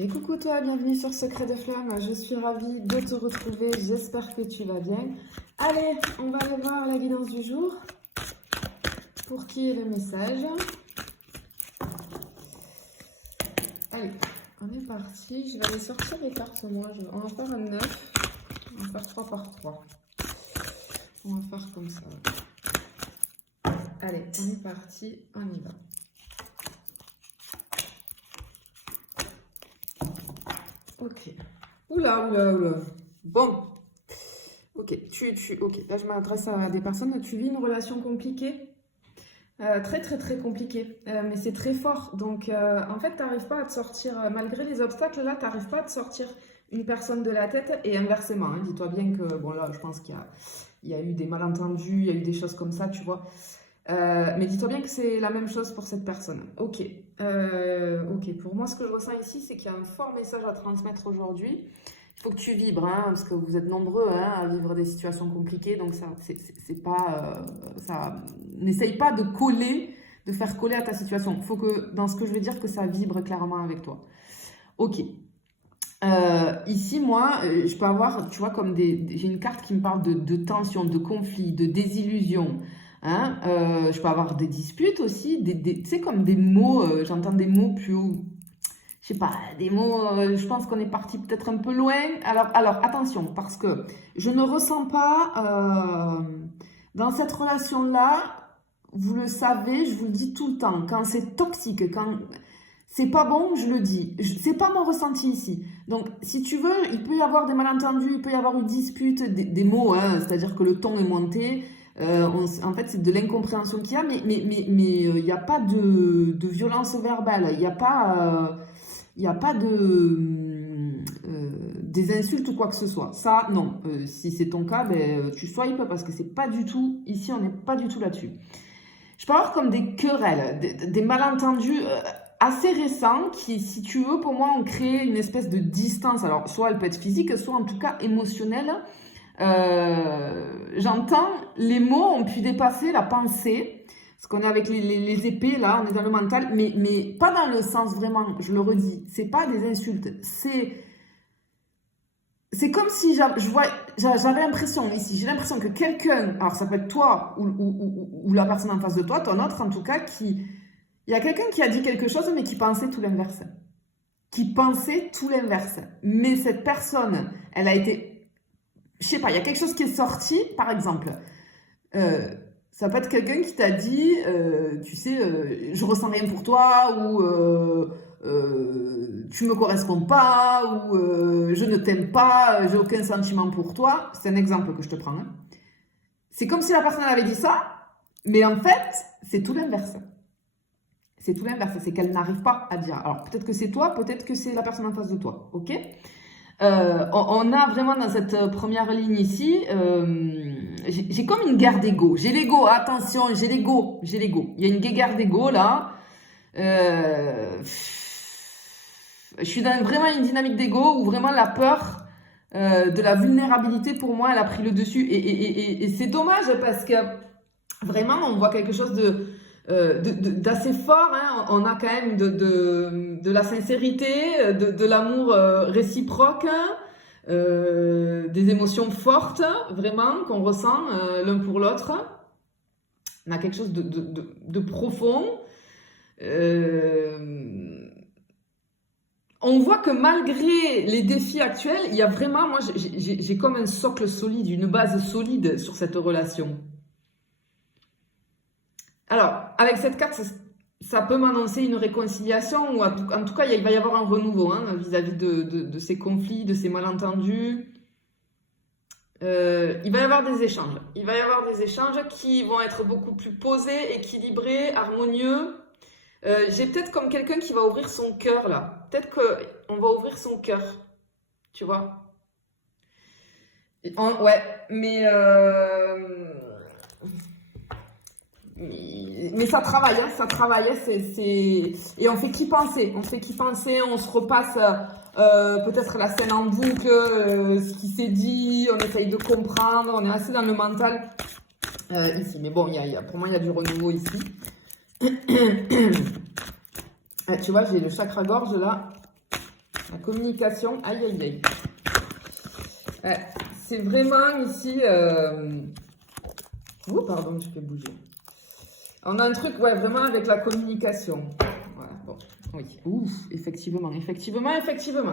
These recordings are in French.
Et coucou toi, bienvenue sur Secret de Flamme, je suis ravie de te retrouver, j'espère que tu vas bien. Allez, on va aller voir la guidance du jour. Pour qui est le message? Allez, on est parti, je vais aller sortir les cartes moi, on va faire un 9, on va faire 3 par 3. On va faire comme ça. Allez, on est parti, on y va. Ok. Oula. Bon. Ok, ok. Là, je m'adresse à des personnes. Tu vis une relation compliquée. Très compliquée. Mais c'est très fort. Donc, en fait, tu n'arrives pas à te sortir, malgré les obstacles, là, tu n'arrives pas à te sortir une personne de la tête. Et inversement, hein, dis-toi bien que, bon, là, je pense qu'il y a eu des malentendus, il y a eu des choses comme ça, tu vois. Mais dis-toi bien que c'est la même chose pour cette personne. Ok. Ok. Pour moi, ce que je ressens ici, c'est qu'il y a un fort message à transmettre aujourd'hui. Il faut que tu vibres, hein, parce que vous êtes nombreux hein, à vivre des situations compliquées. Donc, ça, c'est pas. Ça, n'essaye pas de coller, de faire coller à ta situation. Il faut que, dans ce que je veux dire, que ça vibre clairement avec toi. Ok. Ici, moi, je peux avoir, tu vois, comme j'ai une carte qui me parle de tension, de conflit, de désillusion. Hein, je peux avoir des disputes aussi, tu sais, comme des mots, j'entends des mots plus haut. Je sais pas, des mots, je pense qu'on est parti peut-être un peu loin. Alors, attention, parce que je ne ressens pas, dans cette relation-là, vous le savez, je vous le dis tout le temps, quand c'est toxique, quand c'est pas bon, je le dis. C'est pas mon ressenti ici. Donc, si tu veux, il peut y avoir des malentendus, il peut y avoir une dispute, des mots, hein, c'est-à-dire que le ton est monté. En fait, c'est de l'incompréhension qu'il y a, mais il n'y a pas de violence verbale. Il n'y a pas des insultes ou quoi que ce soit. Ça, non. Si c'est ton cas, ben, tu swipes parce que c'est pas du tout. Ici, on n'est pas du tout là-dessus. Je peux avoir comme des querelles, des malentendus assez récents qui, si tu veux, pour moi, ont créé une espèce de distance. Alors, soit elle peut être physique, soit en tout cas émotionnelle. J'entends, les mots ont pu dépasser la pensée. Parce qu'on est avec les épées, là, on est dans le mental, mais pas dans le sens vraiment, je le redis, c'est pas des insultes, c'est comme si j'avais l'impression ici, j'ai l'impression que quelqu'un, alors ça peut être toi ou la personne en face de toi, ton autre en tout cas, il y a quelqu'un qui a dit quelque chose mais qui pensait tout l'inverse. Mais cette personne, elle a été, je sais pas, il y a quelque chose qui est sorti, par exemple, ça peut être quelqu'un qui t'a dit, tu sais, je ressens rien pour toi, ou tu me corresponds pas, ou je ne t'aime pas, j'ai aucun sentiment pour toi. C'est un exemple que je te prends. Hein. C'est comme si la personne avait dit ça, mais en fait, c'est tout l'inverse. C'est tout l'inverse, c'est qu'elle n'arrive pas à dire. Alors peut-être que c'est toi, peut-être que c'est la personne en face de toi, ok? On a vraiment dans cette première ligne ici, j'ai comme une guerre d'ego. J'ai l'ego, attention, j'ai l'ego. Il y a une guerre d'ego là. Je suis dans vraiment une dynamique d'ego où vraiment la peur de la vulnérabilité pour moi, elle a pris le dessus. Et c'est dommage parce que vraiment, on voit quelque chose d'assez fort. Hein. On a quand même de la sincérité, de l'amour réciproque, des émotions fortes, vraiment, qu'on ressent l'un pour l'autre. On a quelque chose de profond. On voit que malgré les défis actuels, il y a vraiment, moi, j'ai comme un socle solide, une base solide sur cette relation. Alors, avec cette carte, ça peut m'annoncer une réconciliation, ou en tout cas, il va y avoir un renouveau hein, vis-à-vis de ces conflits, de ces malentendus. Il va y avoir des échanges. Il va y avoir des échanges qui vont être beaucoup plus posés, équilibrés, harmonieux. J'ai peut-être comme quelqu'un qui va ouvrir son cœur là. Peut-être qu'on va ouvrir son cœur. Tu vois? Ouais, mais ça travaille, hein, ça travaille. Et on fait qu'y penser. On se repasse peut-être la scène en boucle, ce qui s'est dit, on essaye de comprendre, on est assez dans le mental ici. Mais bon, pour moi, il y a du renouveau ici. Tu vois, j'ai le chakra-gorge là. La communication, aïe, aïe, aïe. Ouais, c'est vraiment ici... Oh, pardon, je peux bouger. On a un truc, ouais, vraiment avec la communication. Voilà, bon, oui. Ouf, effectivement.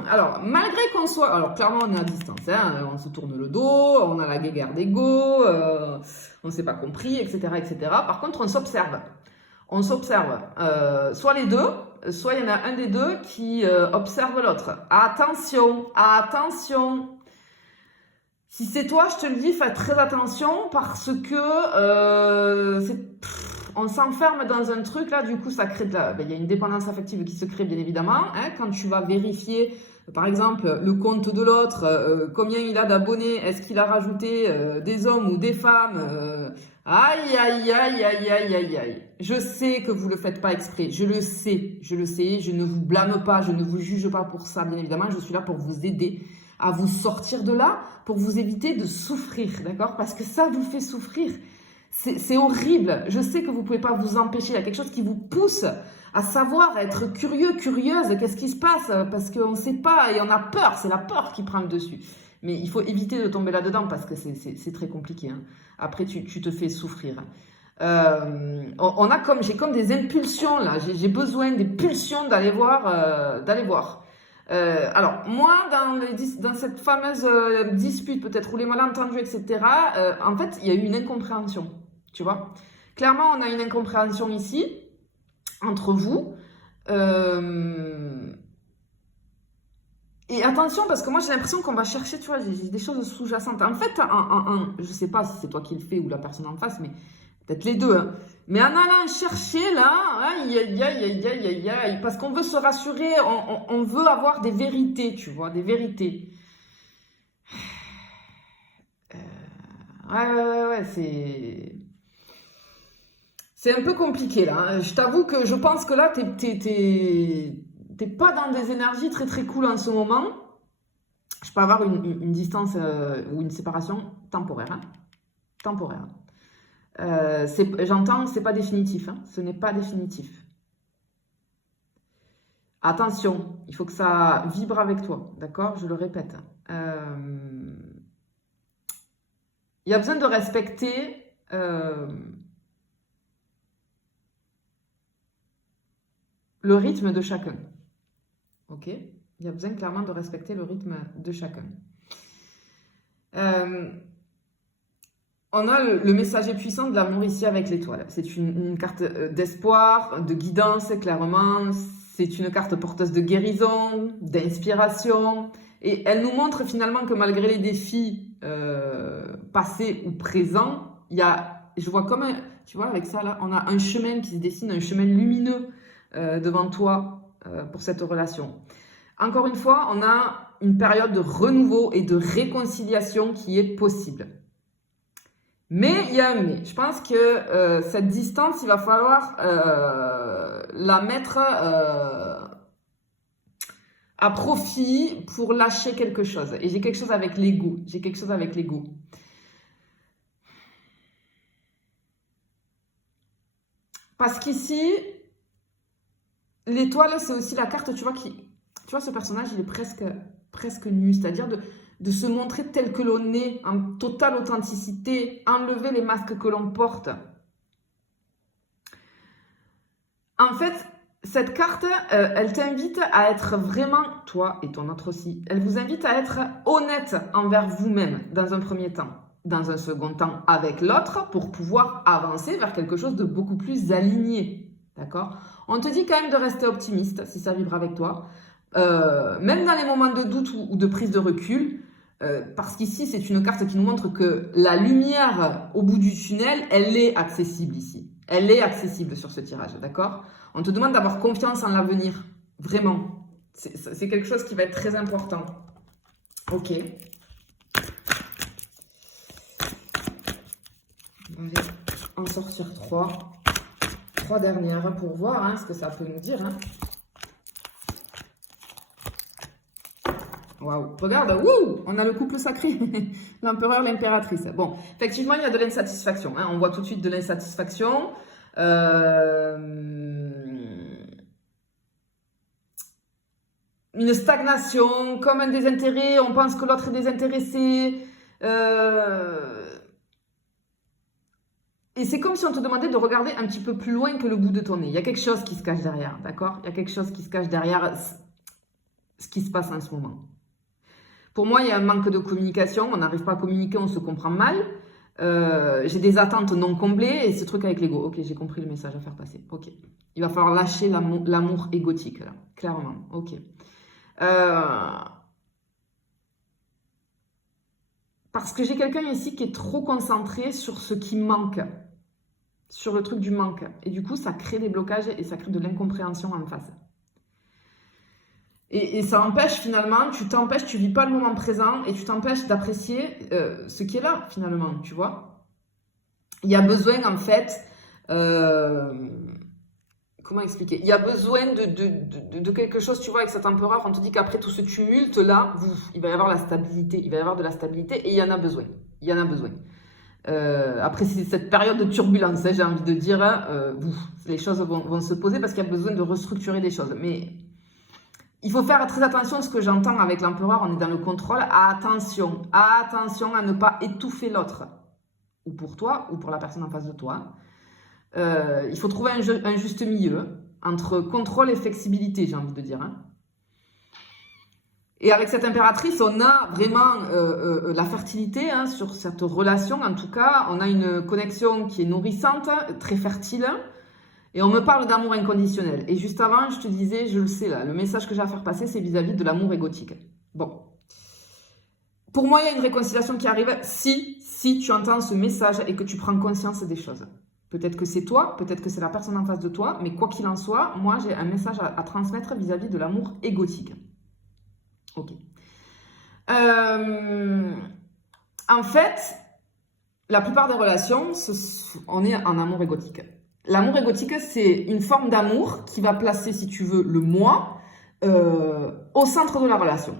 Alors, malgré qu'on soit... Alors, clairement, on est à distance, hein, on se tourne le dos, on a la guéguerre d'ego, on ne s'est pas compris, etc., etc. Par contre, on s'observe. On s'observe. Soit les deux, soit il y en a un des deux qui observe l'autre. Attention, attention. Si c'est toi, je te le dis, fais très attention parce que on s'enferme dans un truc là, du coup ça crée il y a une dépendance affective qui se crée bien évidemment. Hein, quand tu vas vérifier, par exemple, le compte de l'autre, combien il a d'abonnés, est-ce qu'il a rajouté des hommes ou des femmes aïe, aïe, aïe, aïe, aïe, aïe, aïe. Je sais que vous ne le faites pas exprès, je le sais, je ne vous blâme pas, je ne vous juge pas pour ça, bien évidemment, je suis là pour vous aider à vous sortir de là, pour vous éviter de souffrir, d'accord? Parce que ça vous fait souffrir. C'est horrible. Je sais que vous ne pouvez pas vous empêcher. Il y a quelque chose qui vous pousse à savoir, à être curieux, curieuse. Qu'est-ce qui se passe? Parce qu'on ne sait pas et on a peur. C'est la peur qui prend le dessus. Mais il faut éviter de tomber là-dedans parce que c'est très compliqué. Hein. Après, tu te fais souffrir. J'ai comme des impulsions là. J'ai besoin des pulsions d'aller voir. Alors, moi, dans cette fameuse dispute, peut-être, ou les malentendus, etc., en fait, il y a eu une incompréhension, tu vois. Clairement, on a une incompréhension ici, entre vous. Et attention, parce que moi, j'ai l'impression qu'on va chercher, tu vois, j'ai des choses sous-jacentes. En fait, je ne sais pas si c'est toi qui le fais ou la personne en face, mais peut-être les deux, hein. Mais en allant chercher là, aïe, aïe, aïe, aïe, aïe, aïe, aïe, parce qu'on veut se rassurer, on veut avoir des vérités, tu vois, des vérités. Ouais, c'est un peu compliqué là. Hein. Je t'avoue que je pense que là, t'es pas dans des énergies très très cool en ce moment. Je peux avoir une distance ou une séparation temporaire. Hein. Temporaire. J'entends, c'est pas définitif. Hein. Ce n'est pas définitif. Attention, il faut que ça vibre avec toi, d'accord? Je le répète. Il y a besoin de respecter le rythme de chacun. Ok? Il y a besoin clairement de respecter le rythme de chacun. On a le messager puissant de l'amour ici avec l'étoile. C'est une carte d'espoir, de guidance, clairement. C'est une carte porteuse de guérison, d'inspiration. Et elle nous montre finalement que malgré les défis passés ou présents, je vois comme tu vois, avec ça là, on a un chemin qui se dessine, un chemin lumineux devant toi pour cette relation. Encore une fois, on a une période de renouveau et de réconciliation qui est possible. Mais il y a un mais. Je pense que cette distance, il va falloir la mettre à profit pour lâcher quelque chose. Et j'ai quelque chose avec l'ego. Parce qu'ici, l'étoile, c'est aussi la carte, tu vois, ce personnage, il est presque nu. C'est-à-dire de se montrer tel que l'on est, en totale authenticité, enlever les masques que l'on porte. En fait, cette carte, elle t'invite à être vraiment, toi et ton autre aussi, elle vous invite à être honnête envers vous-même dans un premier temps. Dans un second temps avec l'autre pour pouvoir avancer vers quelque chose de beaucoup plus aligné. D'accord? On te dit quand même de rester optimiste si ça vibre avec toi. Même dans les moments de doute ou de prise de recul, parce qu'ici, c'est une carte qui nous montre que la lumière au bout du tunnel, elle est accessible ici. Elle est accessible sur ce tirage, d'accord? On te demande d'avoir confiance en l'avenir, vraiment. C'est quelque chose qui va être très important. Ok. On va aller en sortir 3. 3 dernières pour voir ce que ça peut nous dire. Hein. Waouh, regarde, wouh, on a le couple sacré, l'empereur, l'impératrice. Bon, effectivement, il y a de l'insatisfaction. Hein. On voit tout de suite de l'insatisfaction. une stagnation, comme un désintérêt, on pense que l'autre est désintéressé. Et c'est comme si on te demandait de regarder un petit peu plus loin que le bout de ton nez. Il y a quelque chose qui se cache derrière, d'accord? Il y a quelque chose qui se cache derrière ce qui se passe en ce moment. Pour moi, il y a un manque de communication. On n'arrive pas à communiquer, on se comprend mal. J'ai des attentes non comblées et ce truc avec l'ego. Ok, j'ai compris le message à faire passer. Ok. Il va falloir lâcher l'amour égotique, là. Clairement. Ok. Parce que j'ai quelqu'un ici qui est trop concentré sur ce qui manque. Sur le truc du manque. Et du coup, ça crée des blocages et ça crée de l'incompréhension en face. Et ça empêche finalement, tu vis pas le moment présent et tu t'empêches d'apprécier ce qui est là finalement, tu vois. Il y a besoin en fait, comment expliquer? Il y a besoin de quelque chose, tu vois, avec cet empereur, on te dit qu'après tout ce tumulte là, il va y avoir la stabilité, il va y avoir de la stabilité et il y en a besoin, il y en a besoin. Après cette période de turbulence, hein, j'ai envie de dire, les choses vont se poser parce qu'il y a besoin de restructurer des choses, mais il faut faire très attention à ce que j'entends avec l'empereur, on est dans le contrôle. Attention à ne pas étouffer l'autre, ou pour toi, ou pour la personne en face de toi. Il faut trouver un juste milieu entre contrôle et flexibilité, j'ai envie de dire. Hein. Et avec cette impératrice, on a vraiment la fertilité hein, sur cette relation. En tout cas, on a une connexion qui est nourrissante, très fertile. Et on me parle d'amour inconditionnel. Et juste avant, je te disais, je le sais là, le message que j'ai à faire passer, c'est vis-à-vis de l'amour égotique. Bon. Pour moi, il y a une réconciliation qui arrive si tu entends ce message et que tu prends conscience des choses. Peut-être que c'est toi, peut-être que c'est la personne en face de toi, mais quoi qu'il en soit, moi, j'ai un message à transmettre vis-à-vis de l'amour égotique. Ok. En fait, la plupart des relations, on est en amour égotique. L'amour égotique, c'est une forme d'amour qui va placer, si tu veux, le moi au centre de la relation.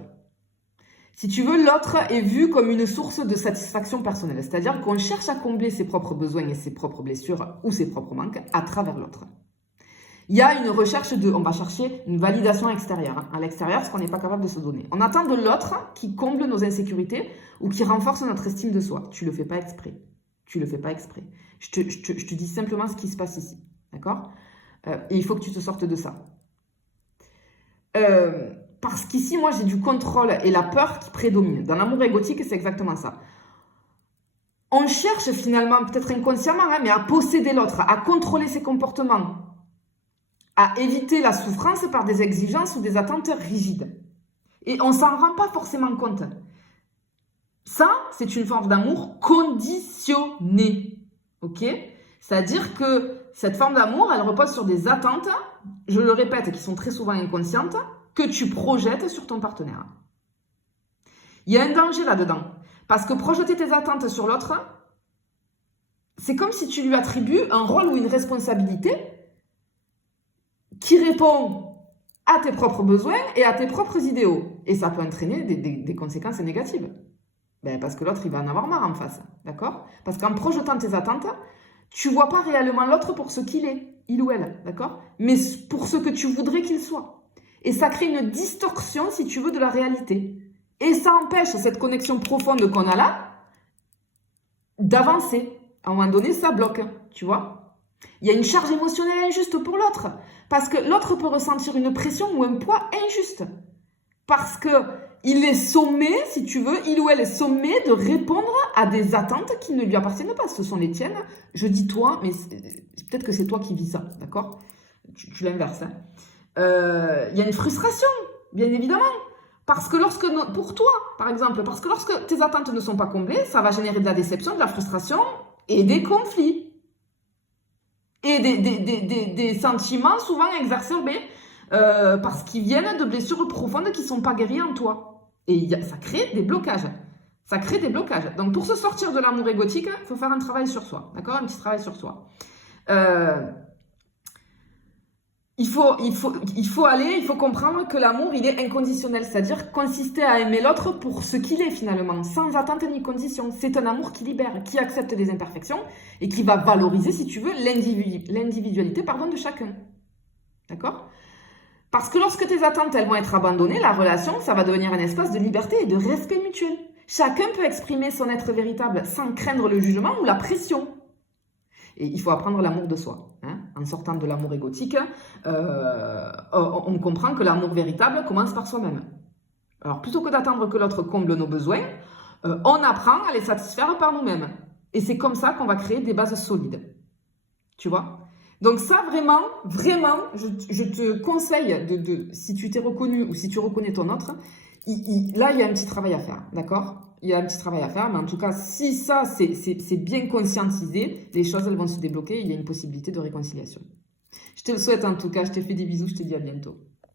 Si tu veux, l'autre est vu comme une source de satisfaction personnelle. C'est-à-dire qu'on cherche à combler ses propres besoins et ses propres blessures ou ses propres manques à travers l'autre. Il y a une recherche on va chercher une validation extérieure. Hein. À l'extérieur, ce qu'on n'est pas capable de se donner. On attend de l'autre qui comble nos insécurités ou qui renforce notre estime de soi. Tu le fais pas exprès. Tu le fais pas exprès. Je te dis simplement ce qui se passe ici. D'accord et il faut que tu te sortes de ça. Parce qu'ici, moi, j'ai du contrôle et la peur qui prédomine. Dans l'amour égotique, c'est exactement ça. On cherche finalement, peut-être inconsciemment, hein, mais à posséder l'autre, à contrôler ses comportements, à éviter la souffrance par des exigences ou des attentes rigides. Et on ne s'en rend pas forcément compte. Ça, c'est une forme d'amour conditionné. Ok ? C'est-à-dire que cette forme d'amour, elle repose sur des attentes, je le répète, qui sont très souvent inconscientes, que tu projettes sur ton partenaire. Il y a un danger là-dedans. Parce que projeter tes attentes sur l'autre, c'est comme si tu lui attribues un rôle ou une responsabilité qui répond à tes propres besoins et à tes propres idéaux. Et ça peut entraîner des conséquences négatives. Parce que l'autre, il va en avoir marre en face. D'accord ? Parce qu'en projetant tes attentes, tu ne vois pas réellement l'autre pour ce qu'il est, il ou elle. D'accord ? Mais pour ce que tu voudrais qu'il soit. Et ça crée une distorsion, si tu veux, de la réalité. Et ça empêche cette connexion profonde qu'on a là d'avancer. À un moment donné, ça bloque, tu vois. Il y a une charge émotionnelle injuste pour l'autre. Parce que l'autre peut ressentir une pression ou un poids injuste. Parce qu'il est sommé, si tu veux, il ou elle est sommé de répondre à des attentes qui ne lui appartiennent pas. Ce sont les tiennes. Je dis toi, mais peut-être que c'est toi qui vis ça, d'accord ? Tu l'inverses, hein. Il y a une frustration, bien évidemment. Parce que pour toi, par exemple, parce que lorsque tes attentes ne sont pas comblées, ça va générer de la déception, de la frustration et des conflits. Et des sentiments souvent exacerbés parce qu'ils viennent de blessures profondes qui ne sont pas guéries en toi. Et ça crée des blocages. Ça crée des blocages. Donc pour se sortir de l'amour égotique, il faut faire un travail sur soi. D'accord ? Un petit travail sur soi. Il faut comprendre que l'amour, il est inconditionnel, c'est-à-dire consister à aimer l'autre pour ce qu'il est finalement, sans attente ni condition. C'est un amour qui libère, qui accepte les imperfections et qui va valoriser, si tu veux, l'individualité de chacun. D'accord ? Parce que lorsque tes attentes, elles vont être abandonnées, la relation, ça va devenir un espace de liberté et de respect mutuel. Chacun peut exprimer son être véritable sans craindre le jugement ou la pression. Et il faut apprendre l'amour de soi. Hein. En sortant de l'amour égotique, on comprend que l'amour véritable commence par soi-même. Alors, plutôt que d'attendre que l'autre comble nos besoins, on apprend à les satisfaire par nous-mêmes. Et c'est comme ça qu'on va créer des bases solides. Tu vois? Donc ça, vraiment, je te conseille, si tu t'es reconnu ou si tu reconnais ton autre, là, il y a un petit travail à faire, d'accord? Il y a un petit travail à faire, mais en tout cas, si ça, c'est bien conscientisé, les choses, elles vont se débloquer, il y a une possibilité de réconciliation. Je te le souhaite en tout cas, je te fais des bisous, je te dis à bientôt.